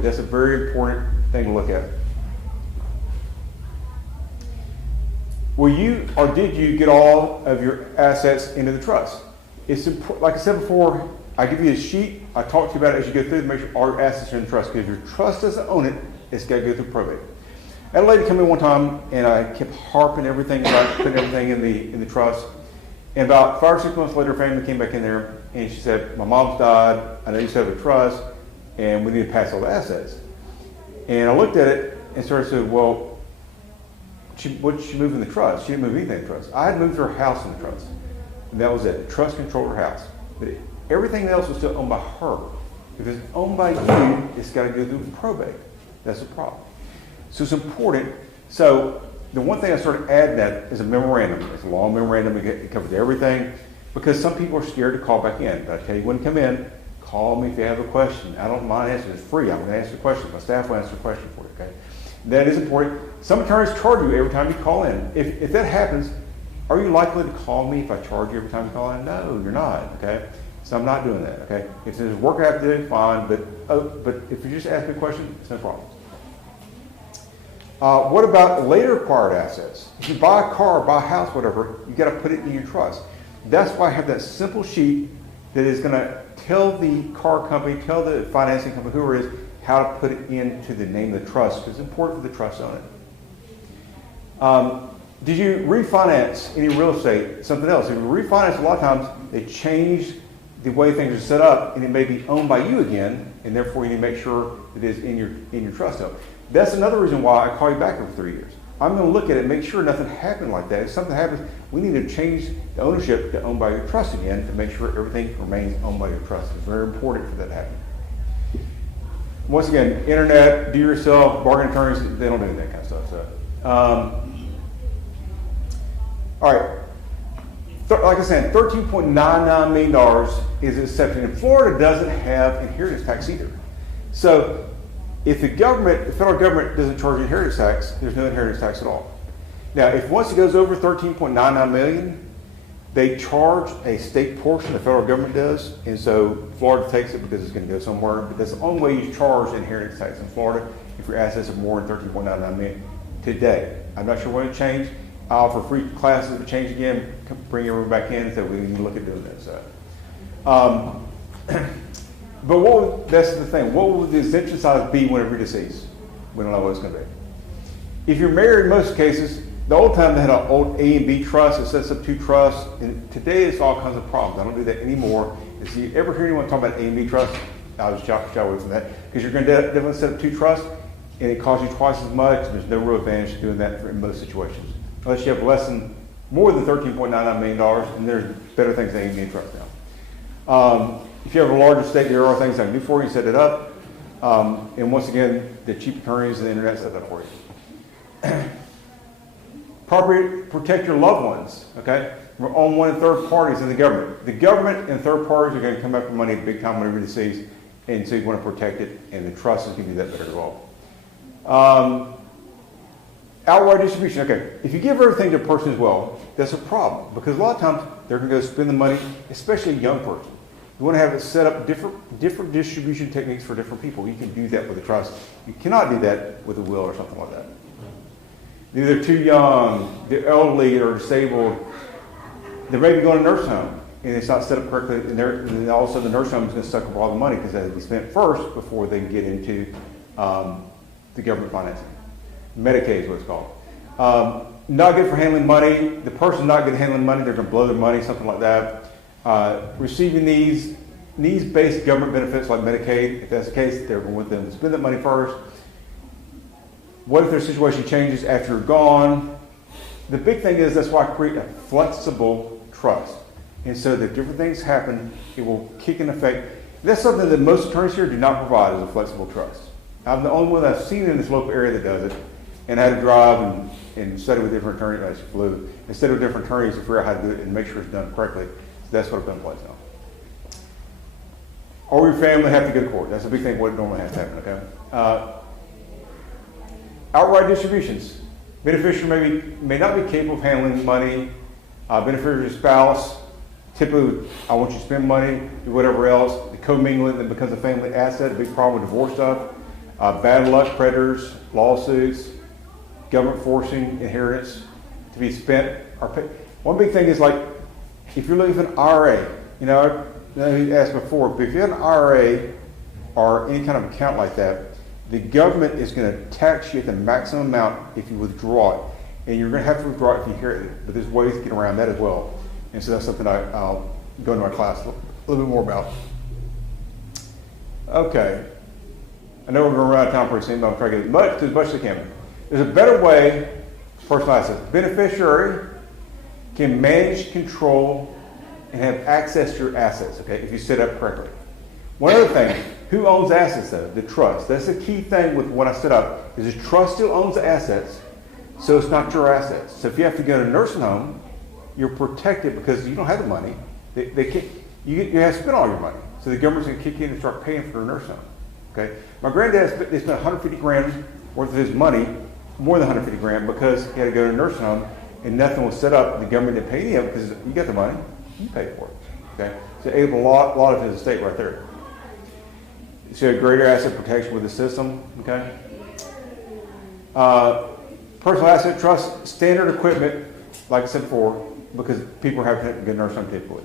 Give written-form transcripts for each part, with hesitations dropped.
probate. That's a very important thing to look at. Will you or did you get all of your assets into the trust? It's important, like I said before, I give you a sheet, I talk to you about it as you go through to make sure all your assets are in the trust, because if your trust doesn't own it, it's got to go through probate. I had a lady come in one time, and I kept harping everything about putting everything in the trust. And about 5 or 6 months later, her family came back in there, and she said, "My mom's died. I know you still have a trust, and we need to pass all the assets." And I looked at it and started to say, "Well, what did she move in the trust? She didn't move anything in the trust. I had moved her house in the trust, and that was it. The trust controlled her house, but everything else was still owned by her. If it's owned by you, it's got to go through probate. That's the problem. So it's important. So the one thing I started adding that is a memorandum. It's a long memorandum. It covers everything, because some people are scared to call back in. But I tell you when to come in, call me if you have a question. I don't mind answering. It's free. I'm going to answer the question. My staff will answer the question for you. Okay. That is important. Some attorneys charge you every time you call in. If that happens, are you likely to call me if I charge you every time you call in? No, you're not. Okay. So I'm not doing that. Okay. If there's work I have to do, fine. But if you just ask me a question, it's no problem. What about later acquired assets? If you buy a car, buy a house, whatever, you got to put it in your trust. That's why I have that simple sheet that is going to tell the car company, tell the financing company, whoever it is, how to put it into the name of the trust, because it's important for the trust owner. Did you refinance any real estate? Something else. If you refinance, a lot of times they change the way things are set up, and it may be owned by you again, and therefore you need to make sure it is in your trust. That's another reason why I call you back every 3 years. I'm going to look at it and make sure nothing happened like that. If something happens, we need to change the ownership to owned by your trust again to make sure everything remains owned by your trust. It's very important for that to happen. Once again, internet, do yourself, bargain attorneys, they don't do that kind of stuff. So, all right. Like I said, $13.99 million is an exception. And Florida doesn't have inheritance tax either. So if the federal government doesn't charge inheritance tax, there's no inheritance tax at all. Now, if once it goes over $13.99 million, they charge a state portion, the federal government does, and so Florida takes it because it's going to go somewhere. But that's the only way you charge inheritance tax in Florida if your assets are more than $13.99 million today. I'm not sure when it changed. I offer free classes to change again, bring everyone back in and say we need to look at doing this. But that's the thing. What will the exemption size be whenever you're deceased? We don't know what it's going to be. If you're married, in most cases, the old time they had an old A and B trust. It sets up 2 trusts. And today it's all kinds of problems. I don't do that anymore. If you ever hear anyone talk about A and B trust, I'll just shy away from that. Because you're going to definitely set up 2 trusts, and it costs you twice as much. And there's no real advantage to doing that in most situations. Unless you have more than $13.99 million, and there's better things than A and B trust now. If you have a large estate, there are things I can do for you. Set it up. And once again, the cheap attorneys and the internet set that for you. Property, protect your loved ones, okay? We're on one and third parties in the government. The government and third parties are going to come after money big time whenever you're deceased, and so you want to protect it, and the trust is going to do that better as well. Outright distribution, okay. If you give everything to a person as well, that's a problem, because a lot of times they're going to go spend the money, especially a young person. You want to have it set up different distribution techniques for different people. You can do that with a trust. You cannot do that with a will or something like that. Either they're too young, they're elderly, or disabled. They may be going to a nurse home, and it's not set up correctly, and then all of a sudden the nurse home is going to suck up all the money because it has to be spent first before they can get into the government financing. Medicaid is what it's called. Not good for handling money. The person's not good at handling money. They're going to blow their money, something like that. Receiving needs-based government benefits like Medicaid, if that's the case, they're going to want them to spend that money first. What if their situation changes after you're gone? The big thing is that's why I create a flexible trust. And so that different things happen, it will kick in effect. That's something that most attorneys here do not provide as a flexible trust. I'm the only one that I've seen in this local area that does it. And I had to drive and study with different attorneys. I flew and study with different attorneys to figure out how to do it and make sure it's done correctly. So that's what I've done in place now. Or your family have to go to court. That's a big thing what normally has to happen, okay? Outright distributions. Beneficiary may not be capable of handling money. Beneficiary spouse, typically, I want you to spend money, do whatever else. The commingling that becomes a family asset, a big problem with divorce stuff. Bad luck, creditors, lawsuits, government forcing inheritance to be spent. One big thing is like, if you're looking for an IRA, you know you asked before, but if you have an IRA or any kind of account like that, the government is going to tax you at the maximum amount if you withdraw it. And you're going to have to withdraw it if you inherit it, but there's ways to get around that as well. And so that's something I'll go into my class a little bit more about. Okay. I know we're going to run out of time pretty soon, but I'm trying to get as much as I can. There's a better way to personal assets. Beneficiary can manage, control, and have access to your assets, okay, if you set up correctly. One other thing, who owns assets though? The trust. That's the key thing with what I set up, is the trust still owns the assets, so it's not your assets. So if you have to go to a nursing home, you're protected because you don't have the money. They can't, you have to spend all your money. So the government's going to kick in and start paying for a nursing home. Okay? My granddad spent 150 grand worth of his money, more than 150 grand, because he had to go to a nursing home and nothing was set up. The government didn't pay any of it because you got the money, you pay for it. Okay? So it able a lot of his estate right there. So you have greater asset protection with the system. Okay? Personal asset trust, standard equipment, like I said before, because people have to get nursing home typically.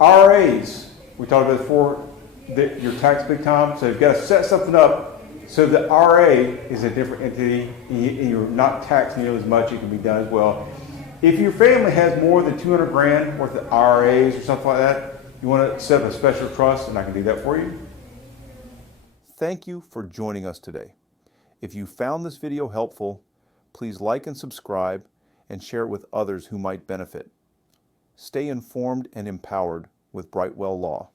RAs, we talked about before, your tax big time, so you've got to set something up so the RA is a different entity and you're not taxed nearly as much. It can be done as well. If your family has more than 200 grand worth of RAs or something like that, you want to set up a special trust, and I can do that for you. Thank you for joining us today. If you found this video helpful, please like and subscribe and share it with others who might benefit. Stay informed and empowered with Brightwell Law.